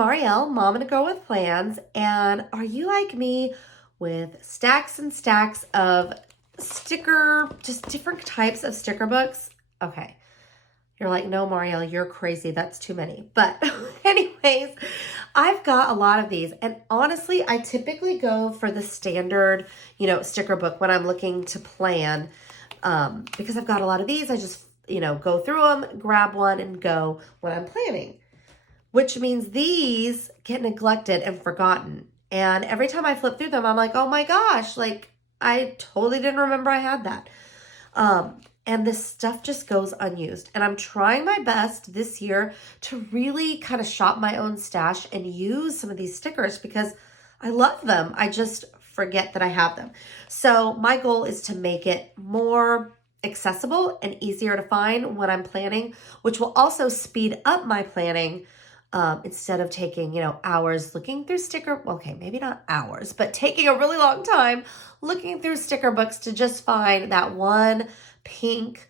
Marielle, Mom and a Girl with Plans, and are you like me with stacks and stacks of just different types of sticker books? Okay, you're like, no, Marielle, you're crazy. That's too many. But anyways, I've got a lot of these, and honestly, I typically go for the standard, sticker book when I'm looking to plan, because I've got a lot of these. I just, go through them, grab one, and go when I'm planning. Which means these get neglected and forgotten. And every time I flip through them, I'm like, oh my gosh, like I totally didn't remember I had that. And this stuff just goes unused. And I'm trying my best this year to really kind of shop my own stash and use some of these stickers because I love them. I just forget that I have them. So my goal is to make it more accessible and easier to find when I'm planning, which will also speed up my planning. Instead of taking, hours looking through maybe not hours, but taking a really long time looking through sticker books to just find that one pink,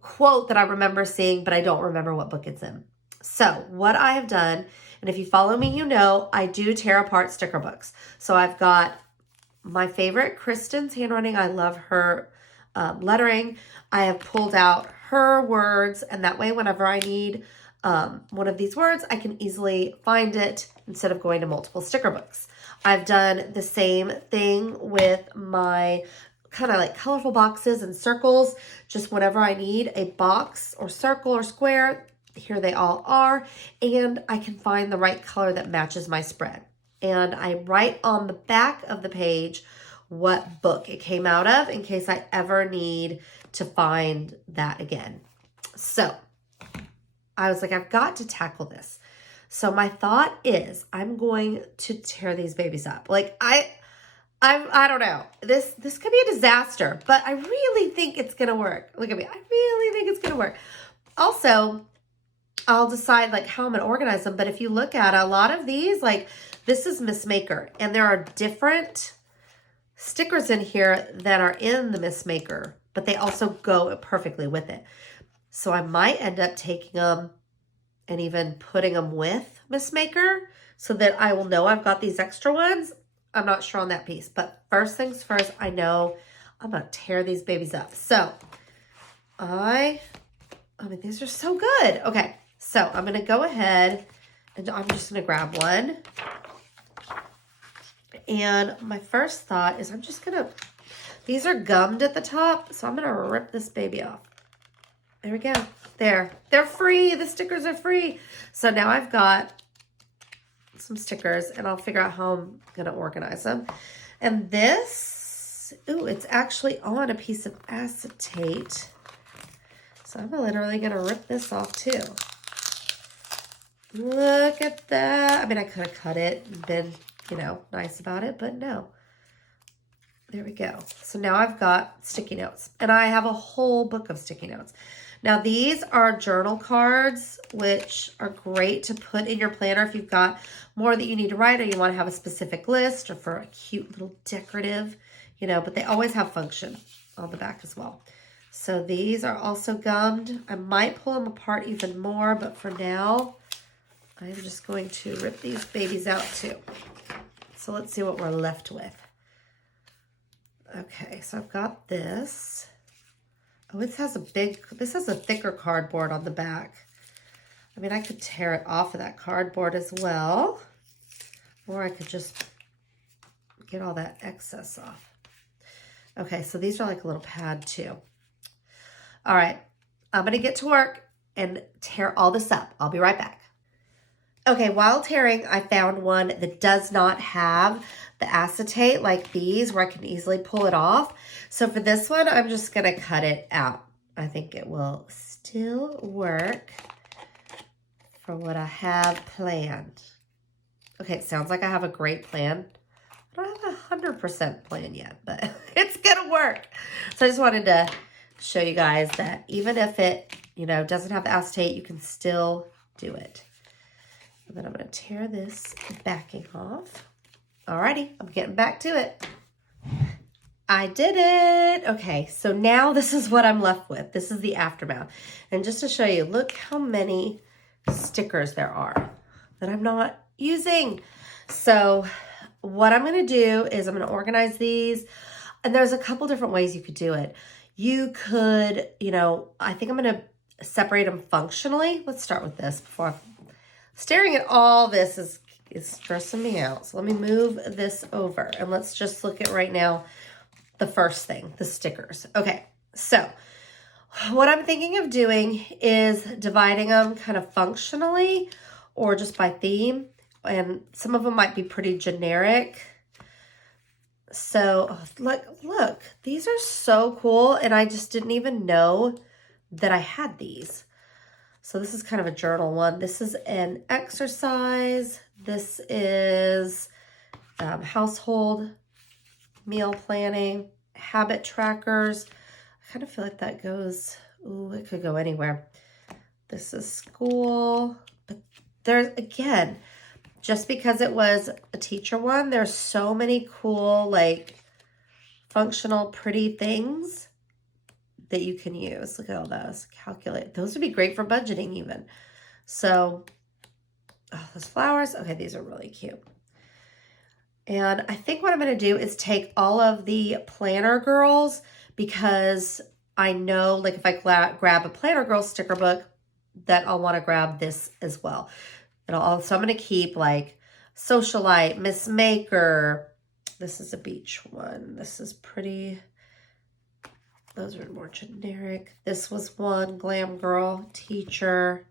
quote that I remember seeing, but I don't remember what book it's in. So what I have done, and if you follow me, I do tear apart sticker books. So I've got my favorite, Kristen's handwriting. I love her lettering. I have pulled out her words, and that way whenever I need one of these words, I can easily find it instead of going to multiple sticker books. I've done the same thing with my kind of like colorful boxes and circles. Just whenever I need a box or circle or square, here they all are, and I can find the right color that matches my spread. And I write on the back of the page what book it came out of in case I ever need to find that again. So I was like, I've got to tackle this. So my thought is I'm going to tear these babies up. Like I don't know. This could be a disaster, but I really think it's going to work. Look at me. I really think it's going to work. Also, I'll decide like how I'm going to organize them. But if you look at a lot of these, like this is Miss Maker, and there are different stickers in here that are in the Miss Maker, but they also go perfectly with it. So I might end up taking them and even putting them with Miss Maker so that I will know I've got these extra ones. I'm not sure on that piece, but first things first, I know I'm going to tear these babies up. So I mean, these are so good. Okay, so I'm going to go ahead and I'm just going to grab one. And my first thought is these are gummed at the top, so I'm going to rip this baby off. There we go. There. They're free. The stickers are free. So now I've got some stickers, and I'll figure out how I'm going to organize them. And this, it's actually on a piece of acetate. So I'm literally going to rip this off too. Look at that. I mean, I could have cut it and been, nice about it, but no. There we go. So now I've got sticky notes, and I have a whole book of sticky notes. Now these are journal cards, which are great to put in your planner if you've got more that you need to write or you want to have a specific list or for a cute little decorative, but they always have function on the back as well. So these are also gummed. I might pull them apart even more, but for now, I'm just going to rip these babies out too. So let's see what we're left with. Okay, so I've got this. Oh, this has a thicker cardboard on the back. I mean, I could tear it off of that cardboard as well, or I could just get all that excess off. Okay, so these are like a little pad too. All right, I'm gonna get to work and tear all this up. I'll be right back. Okay, while tearing, I found one that does not have the acetate like these where I can easily pull it off. So for this one, I'm just going to cut it out. I think it will still work for what I have planned. Okay, it sounds like I have a great plan. I don't have a 100% plan yet, but it's going to work. So I just wanted to show you guys that even if it, doesn't have the acetate, you can still do it. And then I'm going to tear this backing off. Alrighty, I'm getting back to it. I did it. Okay, so now this is what I'm left with. This is the aftermath. And just to show you, look how many stickers there are. that I'm not using. So what I'm going to do is I'm going to organize these. And there's a couple different ways you could do it. You could, I think I'm going to separate them functionally. Let's start with this before staring at all this is stressing me out. So let me move this over and let's just look at right now the first thing, the stickers. Okay, so what I'm thinking of doing is dividing them kind of functionally or just by theme. And some of them might be pretty generic. So look, these are so cool. And I just didn't even know that I had these. So this is kind of a journal one. This is an exercise. This is household meal planning, habit trackers. I kind of feel like that goes, ooh, it could go anywhere. This is school. But there's, again, just because it was a teacher one, there's so many cool, like, functional, pretty things that you can use. Look at all those. Calculate. Those would be great for budgeting even. So, oh, those flowers. Okay, these are really cute. And I think what I'm going to do is take all of the Planner Girls because I know, like, if I grab a Planner Girl sticker book, that I'll want to grab this as well. So I'm going to keep, like, Socialite, Miss Maker. This is a beach one. This is pretty. Those are more generic. This was one, Glam Girl, Teacher.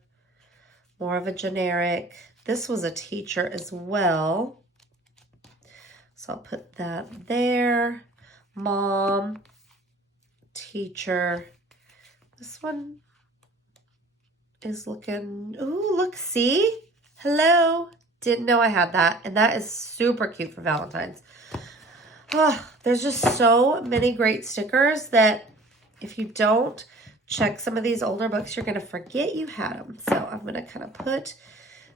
More of a generic. This was a teacher as well. So I'll put that there. Mom, Teacher. This one is looking, ooh, look, see? Hello. Didn't know I had that. And that is super cute for Valentine's. Oh, there's just so many great stickers that if you don't check some of these older books, you're going to forget you had them. So I'm going to kind of put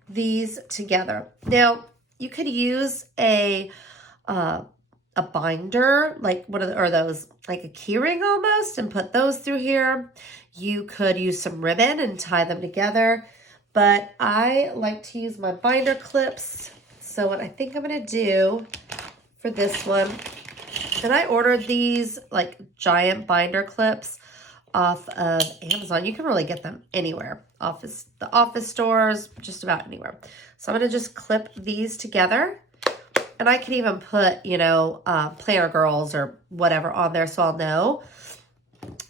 these together. Now, you could use a binder, like what are those, like a key ring almost, and put those through here. You could use some ribbon and tie them together, but I like to use my binder clips. So what I think I'm going to do for this one, and I ordered these like giant binder clips off of Amazon. You can really get them anywhere, the office stores, just about anywhere. So I'm going to just clip these together. And I can even put, Planner Girls or whatever on there so I'll know.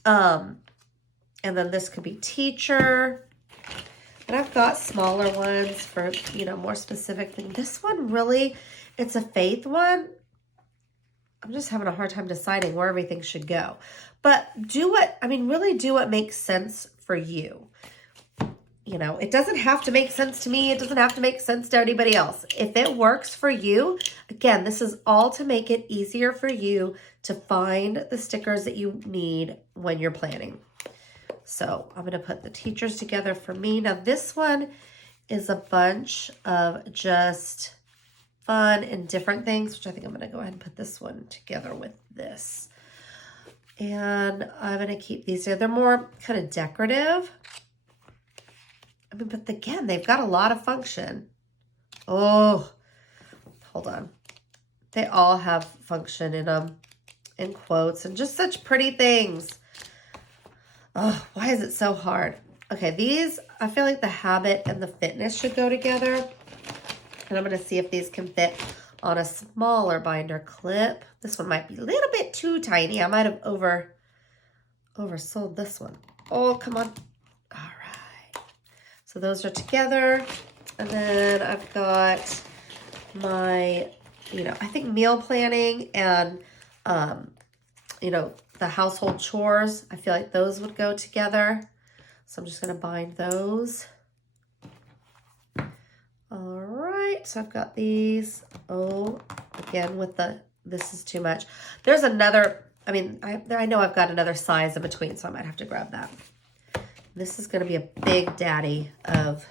And then this could be Teacher. And I've got smaller ones for, more specific things. This one really, it's a faith one. I'm just having a hard time deciding where everything should go. But really do what makes sense for you. It doesn't have to make sense to me. It doesn't have to make sense to anybody else. If it works for you, again, this is all to make it easier for you to find the stickers that you need when you're planning. So I'm going to put the teachers together for me. Now this one is a bunch of just fun and different things, which I think I'm going to go ahead and put this one together with this. And I'm going to keep these here. They're more kind of decorative. But again, they've got a lot of function. Oh, hold on. They all have function in them, in quotes, and just such pretty things. Oh, why is it so hard? Okay, these, I feel like the habit and the fitness should go together. And I'm going to see if these can fit on a smaller binder clip. This one might be a little bit too tiny. I might have oversold this one. Oh, come on. All right. So those are together. And then I've got my, I think meal planning and, the household chores. I feel like those would go together. So I'm just going to bind those. All right. So I've got these. Oh, again, this is too much. There's another, I know I've got another size in between, so I might have to grab that. This is going to be a big daddy of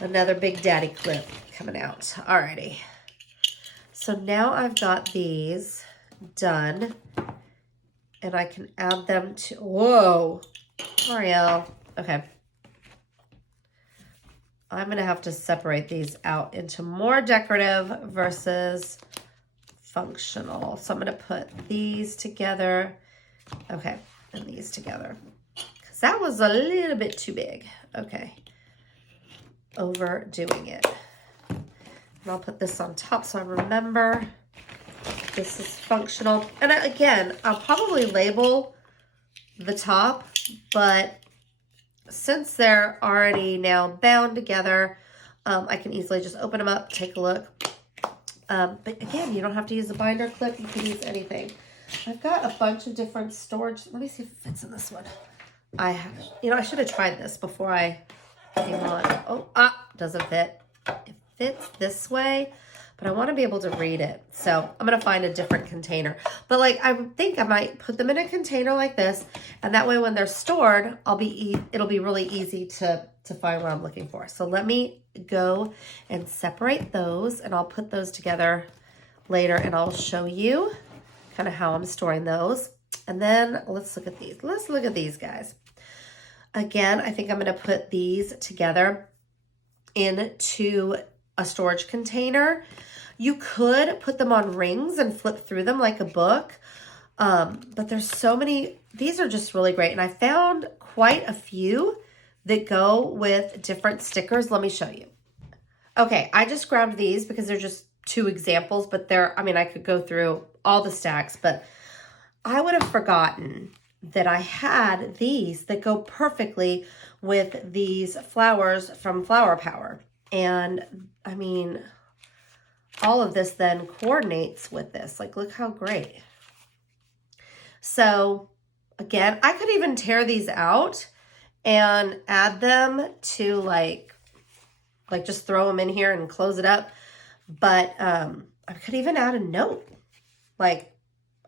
another big daddy clip coming out. Alrighty. So now I've got these done and I can add them to, whoa, Ariel. Okay. I'm going to have to separate these out into more decorative versus functional. So I'm going to put these together. Okay, and these together. Because that was a little bit too big. Okay. Overdoing it. And I'll put this on top so I remember this is functional. And again, I'll probably label the top, but since they're already now bound together, I can easily just open them up, take a look. But again, you don't have to use a binder clip. You can use anything. I've got a bunch of different storage. Let me see if it fits in this one. I should have tried this before I came on. Oh, doesn't fit. It fits this way, but I want to be able to read it. So I'm going to find a different container. But like, I think I might put them in a container like this. And that way when they're stored, it'll be really easy to find what I'm looking for. So let me go and separate those, and I'll put those together later, and I'll show you kind of how I'm storing those. And then let's look at these. Let's look at these guys. Again, I think I'm going to put these together into a storage container. You could put them on rings and flip through them like a book. But there's so many, these are just really great. And I found quite a few that go with different stickers. Let me show you. Okay, I just grabbed these because they're just two examples, but I could go through all the stacks, but I would have forgotten that I had these that go perfectly with these flowers from Flower Power. And I mean, all of this then coordinates with this. Like, look how great. So again, I could even tear these out and add them to like just throw them in here and close it up. But I could even add a note. Like,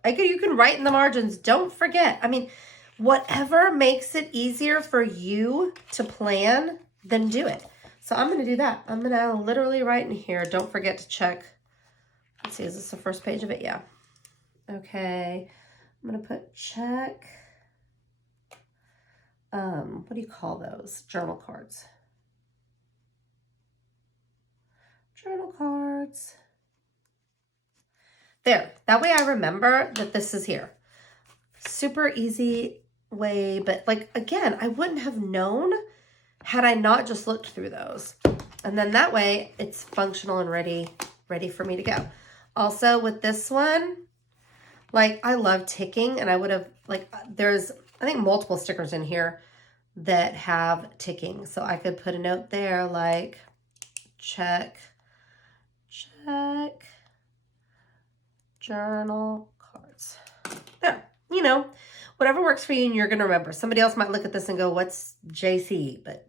you can write in the margins, don't forget. I mean, whatever makes it easier for you to plan, then do it. So I'm going to do that. I'm going to literally write in here, don't forget to check. Let's see, is this the first page of it? Yeah. Okay. I'm going to put check. What do you call those? Journal cards. Journal cards. There. That way I remember that this is here. Super easy way, but like, again, I wouldn't have known had I not just looked through those. And then that way it's functional and ready for me to go. Also with this one, like, I love ticking, and I would have, like, there's, I think, multiple stickers in here that have ticking. So I could put a note there like, check, journal cards. There, whatever works for you and you're going to remember. Somebody else might look at this and go, what's JC? But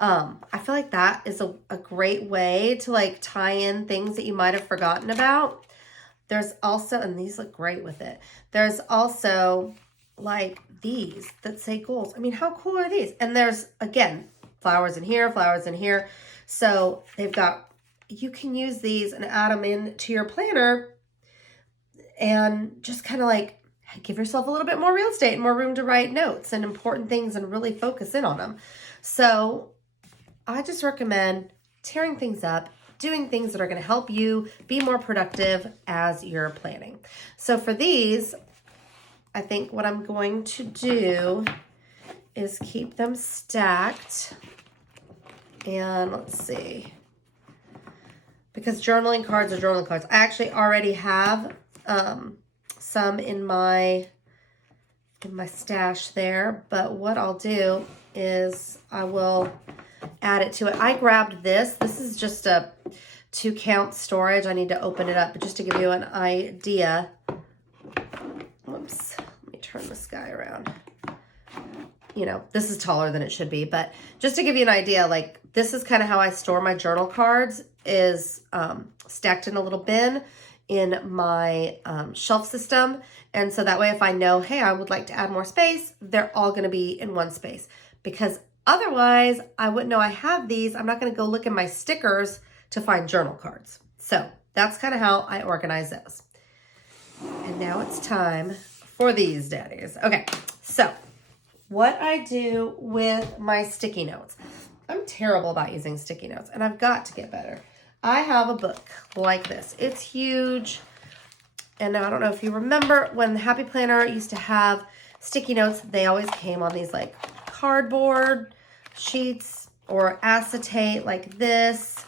I feel like that is a great way to like tie in things that you might have forgotten about. There's also, and these look great with it. There's also like these that say goals. I mean, how cool are these? And there's, again, flowers in here, flowers in here. So you can use these and add them into your planner and just kind of like give yourself a little bit more real estate and more room to write notes and important things and really focus in on them. So I just recommend tearing things up, doing things that are going to help you be more productive as you're planning. So for these, I think what I'm going to do is keep them stacked. And let's see. Because journaling cards are journaling cards. I actually already have some in my stash there. But what I'll do is I will add it to it. I grabbed this. This is just a 2-count storage. I need to open it up, but just to give you an idea. Whoops. Let me turn this guy around. This is taller than it should be, but just to give you an idea, like, this is kind of how I store my journal cards, is stacked in a little bin in my shelf system. And so that way, if I know, hey, I would like to add more space, they're all going to be in one space, because otherwise I wouldn't know I have these. I'm not going to go look at my stickers to find journal cards. So that's kind of how I organize those. And now it's time for these daddies. Okay, so what I do with my sticky notes. I'm terrible about using sticky notes, and I've got to get better. I have a book like this. It's huge. And I don't know if you remember when the Happy Planner used to have sticky notes, they always came on these like cardboard sheets or acetate like this.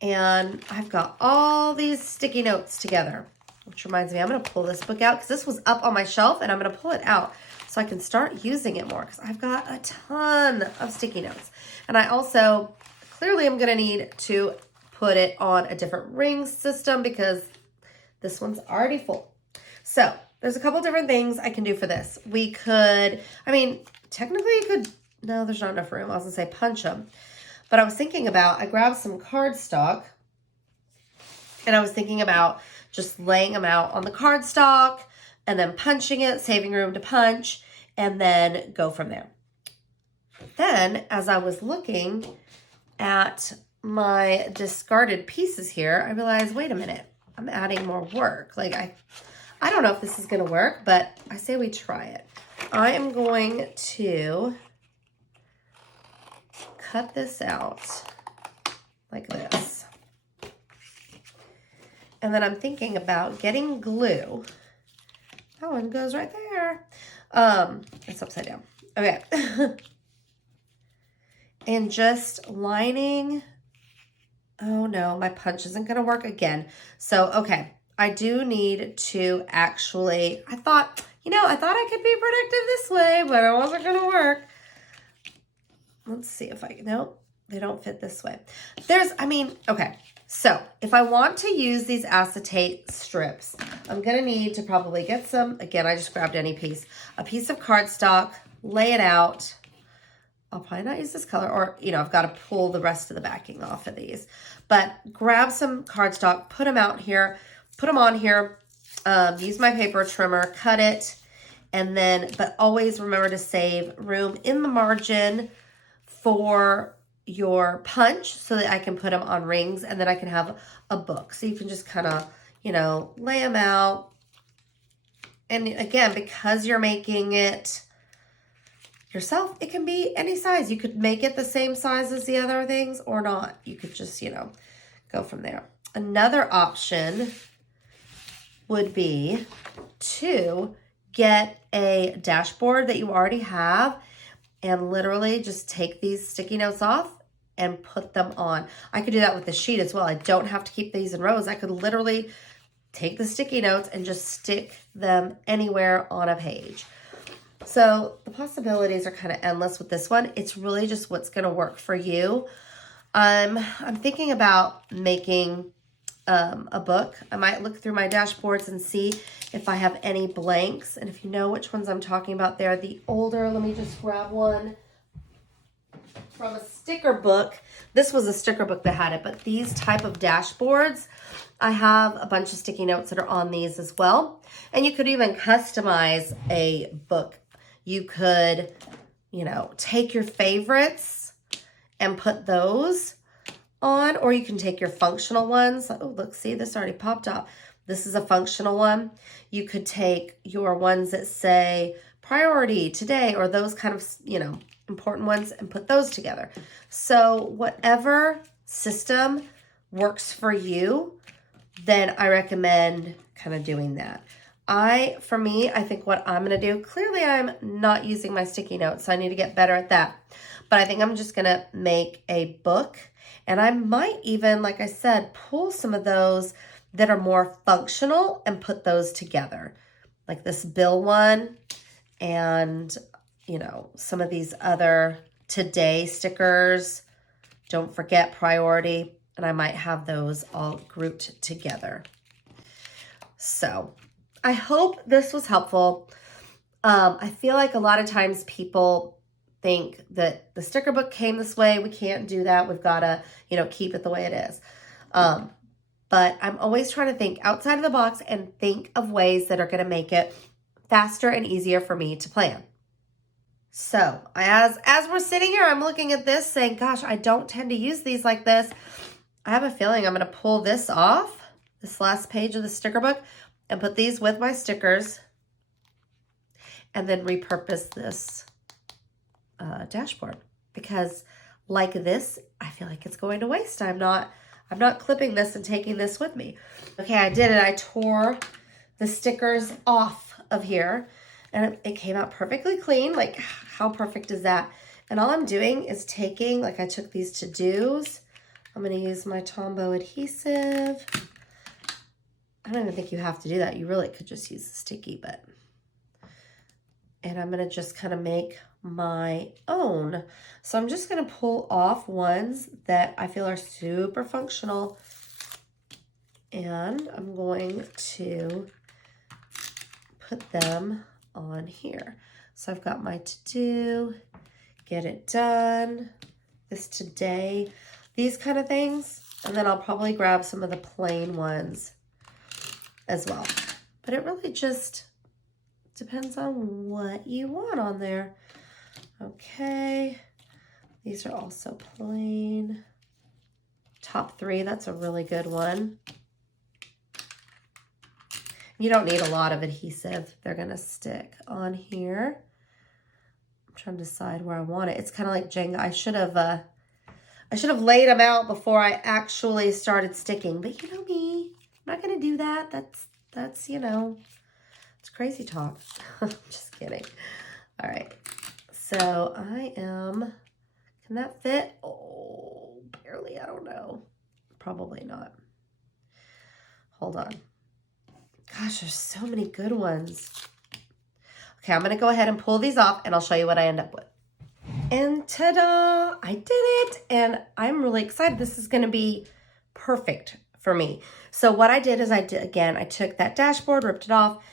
And I've got all these sticky notes together, which reminds me, I'm going to pull this book out because this was up on my shelf, and I'm going to pull it out so I can start using it more because I've got a ton of sticky notes. And I also clearly am going to need to put it on a different ring system because this one's already full. So there's a couple different things I can do for this. We could, I mean, technically you could, no, there's not enough room. I was going to say punch them. But I was thinking about, I grabbed some cardstock, and I was thinking about just laying them out on the cardstock and then punching it, saving room to punch, and then go from there. Then, as I was looking at my discarded pieces here, I realized, wait a minute, I'm adding more work. Like, I don't know if this is going to work, but I say we try it. I am going to cut this out like this. And then I'm thinking about getting glue. That one goes right there. It's upside down. Okay. And just lining. Oh no, my punch isn't going to work again. So, okay. I do need to actually, I thought I could be productive this way, but it wasn't going to work. Let's see if I can, no, they don't fit this way. Okay. So if I want to use these acetate strips, I'm going to need to probably get some, again, I just grabbed any piece, a piece of cardstock, lay it out. I'll probably not use this color, or, I've got to pull the rest of the backing off of these, but grab some cardstock, put them out here, put them on here, use my paper trimmer, cut it, and then, but always remember to save room in the margin for your punch so that I can put them on rings, and then I can have a book. So you can just kind of, lay them out. And again, because you're making it yourself, it can be any size. You could make it the same size as the other things or not. You could just, go from there. Another option would be to get a dashboard that you already have and literally just take these sticky notes off and put them on. I could do that with the sheet as well. I don't have to keep these in rows. I could literally take the sticky notes and just stick them anywhere on a page. So the possibilities are kind of endless with this one. It's really just what's going to work for you. I'm thinking about making a book. I might look through my dashboards and see if I have any blanks. And if you know which ones I'm talking about, they're the older. Let me just grab one from a sticker book. This was a sticker book that had it, but these type of dashboards, I have a bunch of sticky notes that are on these as well. And you could even customize a book. You could, take your favorites and put those on, or you can take your functional ones. Oh, look, see, this already popped up. This is a functional one. You could take your ones that say priority today, or those kind of, important ones, and put those together. So whatever system works for you, then I recommend kind of doing that. For me, I think what I'm going to do, clearly I'm not using my sticky notes, so I need to get better at that. But I think I'm just going to make a book, and I might even, like I said, pull some of those that are more functional and put those together. Like this Bill one and, some of these other today stickers. Don't forget priority. And I might have those all grouped together. So I hope this was helpful. I feel like a lot of times people think that the sticker book came this way. We can't do that. We've got to, keep it the way it is. But I'm always trying to think outside of the box and think of ways that are going to make it faster and easier for me to plan. So as we're sitting here, I'm looking at this saying, gosh, I don't tend to use these like this. I have a feeling I'm going to pull this off, this last page of the sticker book, and put these with my stickers, and then repurpose this dashboard, because like this, I feel like it's going to waste. I'm not clipping this and taking this with me. Okay, I did it. I tore the stickers off of here and it came out perfectly clean. Like, how perfect is that? And all I'm doing is taking, like I took these to-dos. I'm going to use my Tombow adhesive. I don't even think you have to do that. You really could just use the sticky, but. And I'm going to just kind of make my own. So I'm just going to pull off ones that I feel are super functional. And I'm going to put them on here. So I've got my to-do, get it done, this today, these kind of things. And then I'll probably grab some of the plain ones as well. But it really just depends on what you want on there. Okay, these are also plain. Top 3, that's a really good one. You don't need a lot of adhesive. They're gonna stick on here. I'm trying to decide where I want it. It's kind of like Jenga. I should have laid them out before I actually started sticking, but you know me, I'm not gonna do that. That's you know, it's crazy talk. Just kidding. All right, so can that fit? Oh, barely, I don't know. Probably not. Hold on. Gosh, there's so many good ones. Okay, I'm gonna go ahead and pull these off and I'll show you what I end up with. And ta-da, I did it. And I'm really excited. This is gonna be perfect for me. So what I did is I took that dashboard, ripped it off,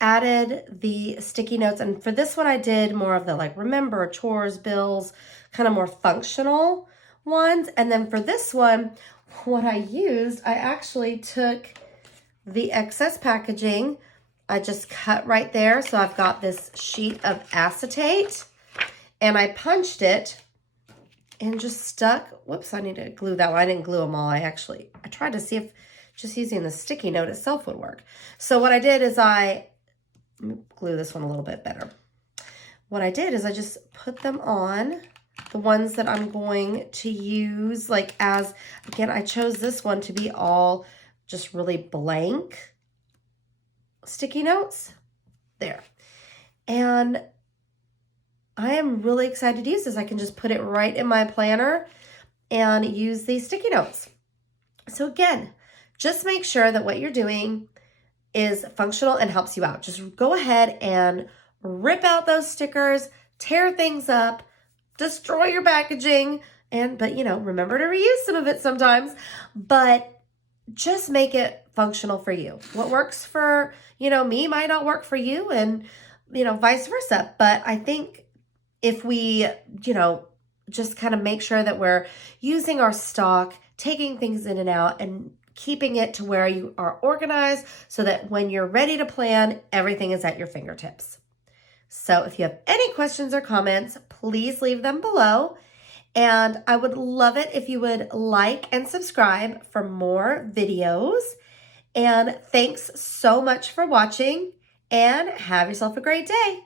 added the sticky notes. And for this one, I did more of the like remember, chores, bills, kind of more functional ones. And then for this one, what I used, I actually took the excess packaging. I just cut right there. So I've got this sheet of acetate and I punched it and just stuck. Whoops, I need to glue that one. I didn't glue them all. I tried to see if just using the sticky note itself would work. So what I did is let me glue this one a little bit better. What I did is I just put them on the ones that I'm going to use again, I chose this one to be all just really blank sticky notes there. And I am really excited to use this. I can just put it right in my planner and use these sticky notes. So again, just make sure that what you're doing is functional and helps you out. Just go ahead and rip out those stickers, tear things up, destroy your packaging, but you know, remember to reuse some of it sometimes, but just make it functional for you. What works for, me might not work for you and, vice versa. But I think if we, just kind of make sure that we're using our stock, taking things in and out and keeping it to where you are organized so that when you're ready to plan, everything is at your fingertips. So if you have any questions or comments, please leave them below. And I would love it if you would like and subscribe for more videos. And thanks so much for watching and have yourself a great day.